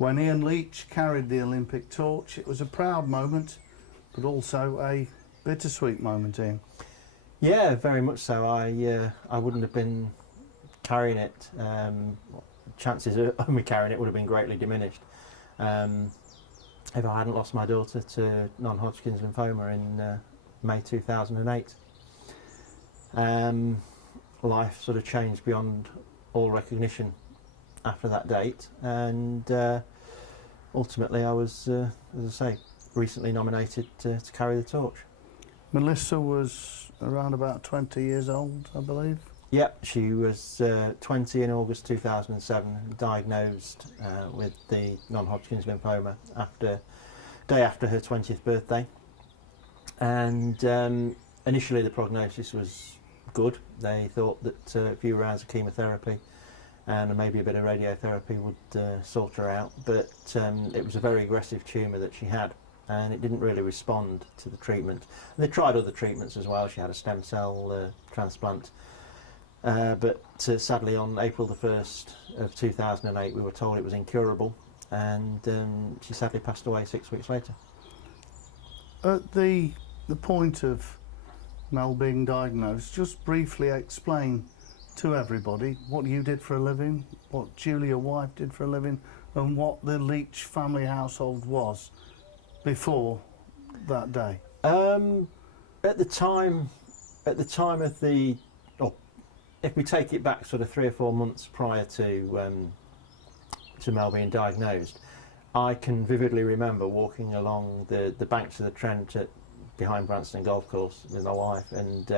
When Ian Leech carried the Olympic torch, it was a proud moment, but also a bittersweet moment, Ian. Yeah, very much so. I wouldn't have been carrying it. Chances of me carrying it would have been greatly diminished if I hadn't lost my daughter to non-Hodgkin's lymphoma in May 2008. Life sort of changed beyond all recognition after that date, and ultimately I was, as I say, recently nominated to carry the torch. Melissa was around about 20 years old, I believe. Yep, she was 20 in August 2007, diagnosed with the non-Hodgkin's lymphoma day after her 20th birthday. And initially the prognosis was good. They thought that a few rounds of chemotherapy and maybe a bit of radiotherapy would sort her out, but it was a very aggressive tumour that she had, and it didn't really respond to the treatment. And they tried other treatments as well. She had a stem cell transplant, but sadly on April the 1st of 2008 we were told it was incurable, and she sadly passed away 6 weeks later. At the point of Mel being diagnosed, just briefly explain to everybody what you did for a living, what Julie, your wife, did for a living, and what the Leech family household was before that day. At the time of the, or if we take it back sort of 3 or 4 months prior to Mel being diagnosed, I can vividly remember walking along the banks of the Trent behind Branston Golf Course with my wife, and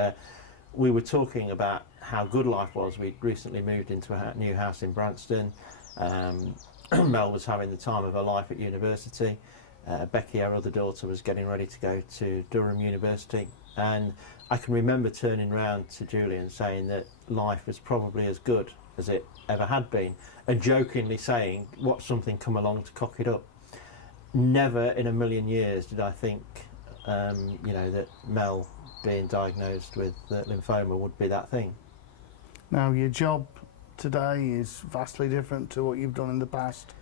we were talking about how good life was. We'd recently moved into a new house in Branston. Mel was having the time of her life at university. Becky, our other daughter, was getting ready to go to Durham University, and I can remember turning round to Julie and saying that life was probably as good as it ever had been, and jokingly saying, watch something come along to cock it up. Never in a million years did I think that Mel being diagnosed with lymphoma would be that thing. Now, your job today is vastly different to what you've done in the past.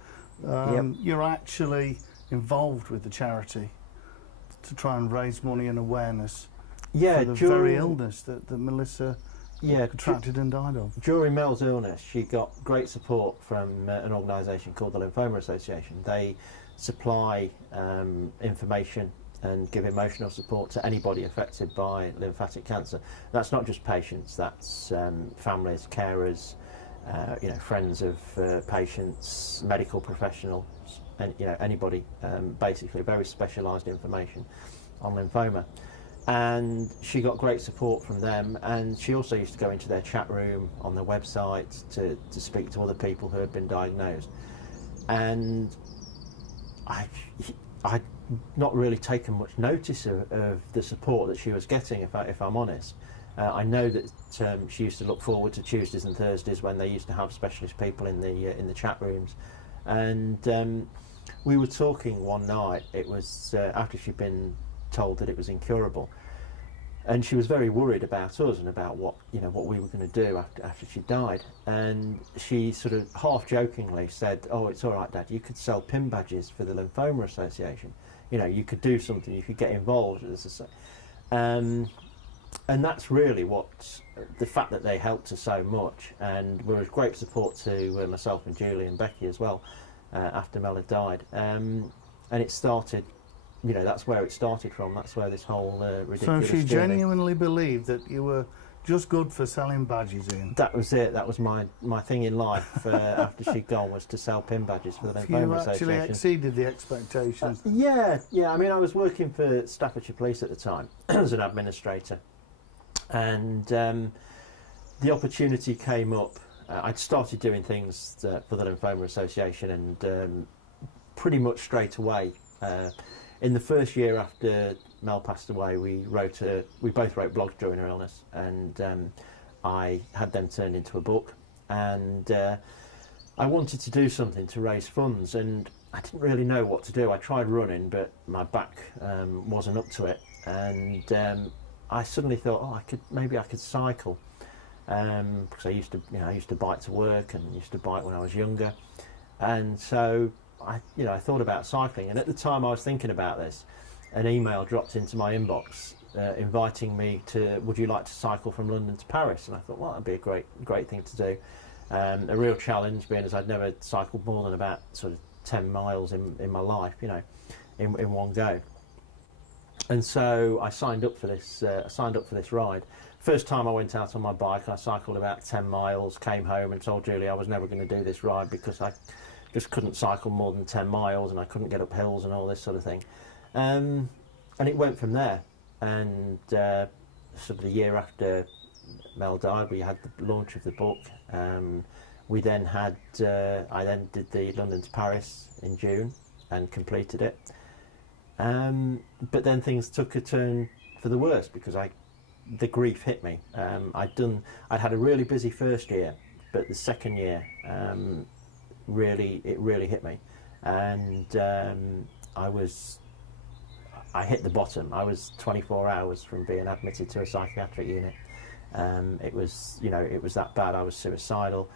Yep. You're actually involved with the charity to try and raise money and awareness for the very illness that Melissa contracted and died of. During Mel's illness, she got great support from an organisation called the Lymphoma Association. They supply information and give emotional support to anybody affected by lymphatic cancer. That's not just patients, that's families, carers, friends of patients, medical professionals, and anybody, basically very specialised information on lymphoma. And she got great support from them, and she also used to go into their chat room on their website to speak to other people who had been diagnosed. And I'd not really taken much notice of the support that she was getting, if I'm honest. I know that she used to look forward to Tuesdays and Thursdays when they used to have specialist people in the chat rooms, and we were talking one night. It was after she'd been told that it was incurable, and she was very worried about us and about what we were going to do after she died. And she sort of half jokingly said, "Oh, it's all right, Dad. You could sell pin badges for the Lymphoma Association. You could do something. You could get involved." And that's really what the fact that they helped us so much, and were of great support to myself and Julie and Becky as well after Mel had died. And it started. That's where it started from. That's where this whole ridiculous So she journey. genuinely believed that you were just good for selling badges, Ian? That was it. That was my thing in life after she'd gone, was to sell pin badges for the Lymphoma Association. You actually exceeded the expectations. Yeah. I mean, I was working for Staffordshire Police at the time as an administrator, and the opportunity came up. I'd started doing things for the Lymphoma Association, and pretty much straight away. In the first year after Mel passed away, we both wrote blogs during her illness, and I had them turned into a book, and I wanted to do something to raise funds, and I didn't really know what to do. I tried running, but my back wasn't up to it, and I suddenly thought, maybe I could cycle, because I used to bike to work and used to bike when I was younger, and so I thought about cycling, and at the time I was thinking about this, an email dropped into my inbox inviting me to, would you like to cycle from London to Paris? And I thought, well, that'd be a great thing to do. A real challenge, being as I'd never cycled more than about sort of 10 miles in my life, you know, in one go. And so I signed up for this. Ride. First time I went out on my bike, I cycled about 10 miles, came home and told Julie I was never going to do this ride because I just couldn't cycle more than 10 miles and I couldn't get up hills and all this sort of thing. And it went from there. And sort of a year after Mel died, we had the launch of the book. We then had, I then did the London to Paris in June and completed it. But then things took a turn for the worse because the grief hit me. I'd had a really busy first year, but the second year, it really hit me. And I hit the bottom. I was 24 hours from being admitted to a psychiatric unit. It was that bad. I was suicidal.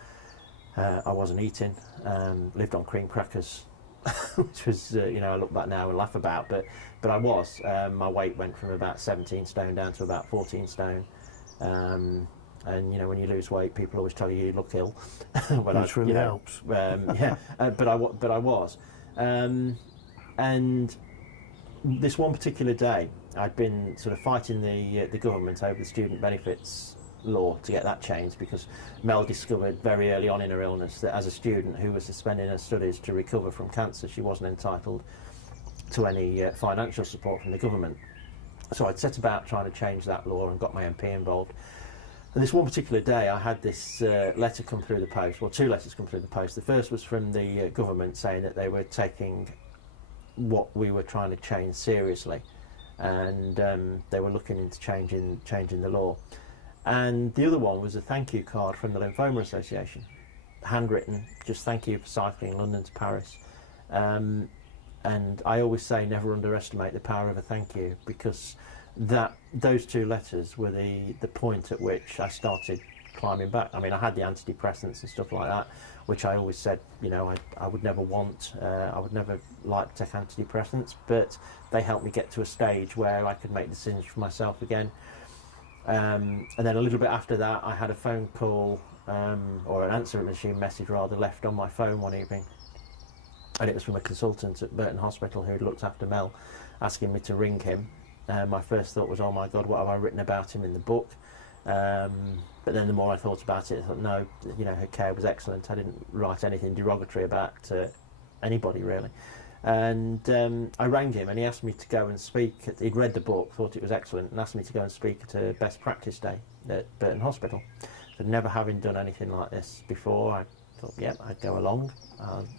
I wasn't eating. Lived on cream crackers, which was, I look back now and laugh about, but I was. My weight went from about 17 stone down to about 14 stone. And when you lose weight, people always tell you look ill. Which really helps. But I was. And this one particular day, I'd been sort of fighting the government over the student benefits law to get that changed, because Mel discovered very early on in her illness that as a student who was suspending her studies to recover from cancer, she wasn't entitled to any financial support from the government. So I'd set about trying to change that law and got my MP involved. And this one particular day, I had this letter come through the post, well, two letters come through the post. The first was from the government saying that they were taking what we were trying to change seriously, and they were looking into changing the law. And the other one was a thank you card from the Lymphoma Association, handwritten, just thank you for cycling London to Paris. And I always say never underestimate the power of a thank you, because those two letters were the point at which I started climbing back. I mean, I had the antidepressants and stuff like that, which I always said, I would never want, I would never like to take antidepressants, but they helped me get to a stage where I could make decisions for myself again. And then a little bit after that, I had a phone call, or an answering machine message rather, left on my phone one evening. And it was from a consultant at Burton Hospital who'd looked after Mel, asking me to ring him. My first thought was, oh my God, what have I written about him in the book? But then the more I thought about it, I thought, no, her care was excellent. I didn't write anything derogatory about anybody, really. And I rang him and he asked me to go and speak. He'd read the book, thought it was excellent, and asked me to go and speak at a best practice day at Burton Hospital. So never having done anything like this before, I thought, yeah, I'd go along.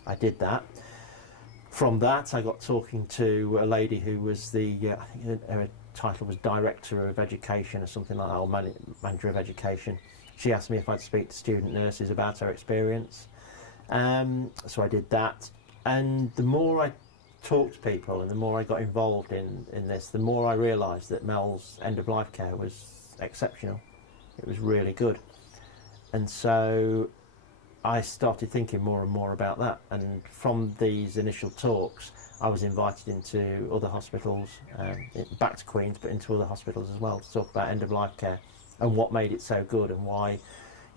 I did that. From that, I got talking to a lady who was I think her title was Director of Education or something like that, or Manager of Education. She asked me if I'd speak to student nurses about her experience. So I did that. And the more I talked to people and the more I got involved in this, the more I realised that Mel's end-of-life care was exceptional. It was really good. And so I started thinking more and more about that. And from these initial talks, I was invited into other hospitals, back to Queen's, but into other hospitals as well, to talk about end-of-life care and what made it so good and why,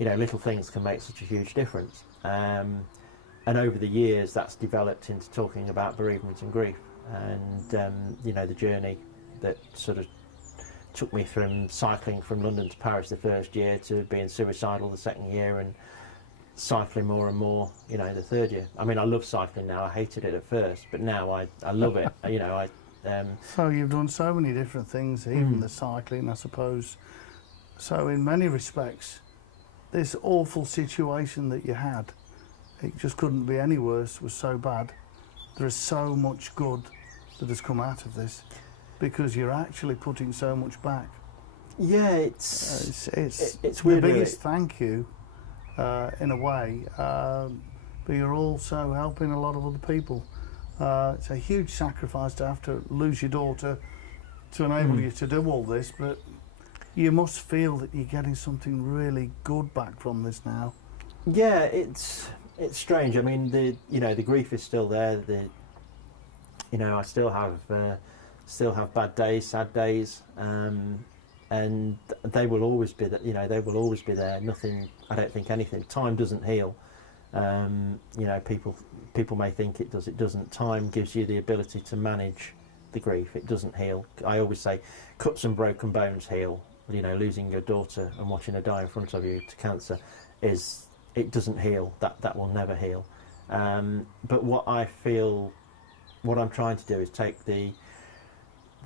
little things can make such a huge difference. And over the years, that's developed into talking about bereavement and grief, and the journey that sort of took me from cycling from London to Paris the first year to being suicidal the second year, and cycling more and more, the third year. I mean, I love cycling now. I hated it at first, but now I love it. So you've done so many different things, even the cycling, I suppose. So in many respects, this awful situation that you had, it just couldn't be any worse, was so bad. There is so much good that has come out of this, because you're actually putting so much back. Yeah, it's the weird, biggest really. Thank you, in a way, but you're also helping a lot of other people. It's a huge sacrifice to have to lose your daughter to enable you to do all this, but you must feel that you're getting something really good back from this now. Yeah, it's It's strange. I mean, the grief is still there. I still have bad days, sad days, and they will always be they will always be there. Nothing. I don't think anything. Time doesn't heal. People may think it does. It doesn't. Time gives you the ability to manage the grief. It doesn't heal. I always say, cuts and broken bones heal. Losing your daughter and watching her die in front of you to cancer it doesn't heal. That will never heal. But what I'm trying to do is take the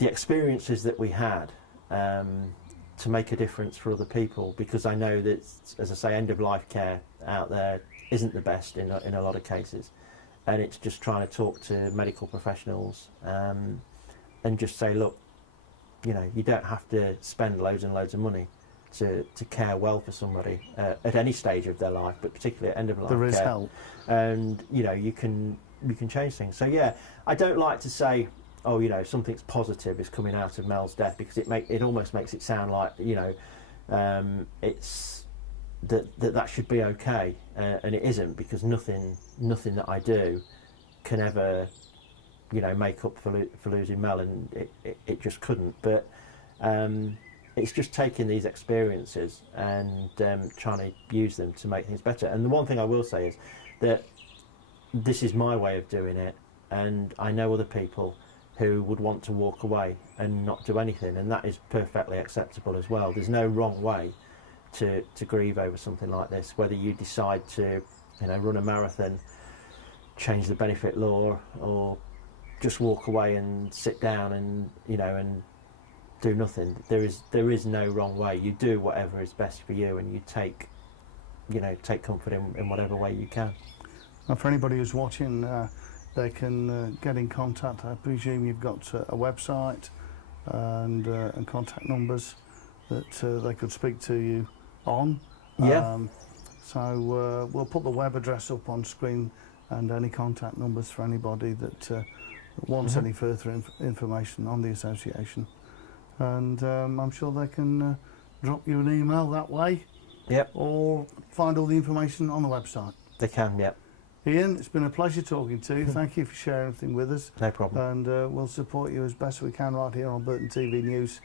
experiences that we had to make a difference for other people, because I know that, as I say, end of life care out there isn't the best in a lot of cases, and it's just trying to talk to medical professionals and just say, look, you don't have to spend loads and loads of money to care well for somebody at any stage of their life, but particularly at end of life care. There is help, and you can change things. So yeah, I don't like to say, something's positive is coming out of Mel's death, because it almost makes it sound like it's that should be okay, and it isn't, because nothing that I do can ever make up for losing Mel, and it just couldn't. But it's just taking these experiences and trying to use them to make things better. And the one thing I will say is that this is my way of doing it, and I know other people who would want to walk away and not do anything, and that is perfectly acceptable as well. There's no wrong way to grieve over something like this, whether you decide to run a marathon, change the benefit law, or just walk away and sit down and and do nothing. There is no wrong way. You do whatever is best for you, and you take comfort in whatever way you can. And for anybody who's watching, they can get in contact. I presume you've got a website and contact numbers that they could speak to you on. Yeah. So we'll put the web address up on screen, and any contact numbers for anybody that wants any further information on the association. And I'm sure they can drop you an email that way. Yep. Or find all the information on the website. They can, yep. Ian, it's been a pleasure talking to you. Thank you for sharing everything with us. No problem. And we'll support you as best we can right here on Burton TV News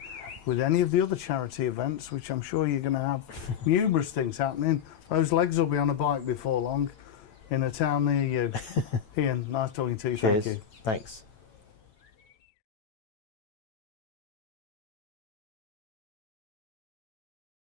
with any of the other charity events, which I'm sure you're going to have numerous things happening. Those legs will be on a bike before long in a town near you. Ian, nice talking to you. Cheers. Thank you. Thanks.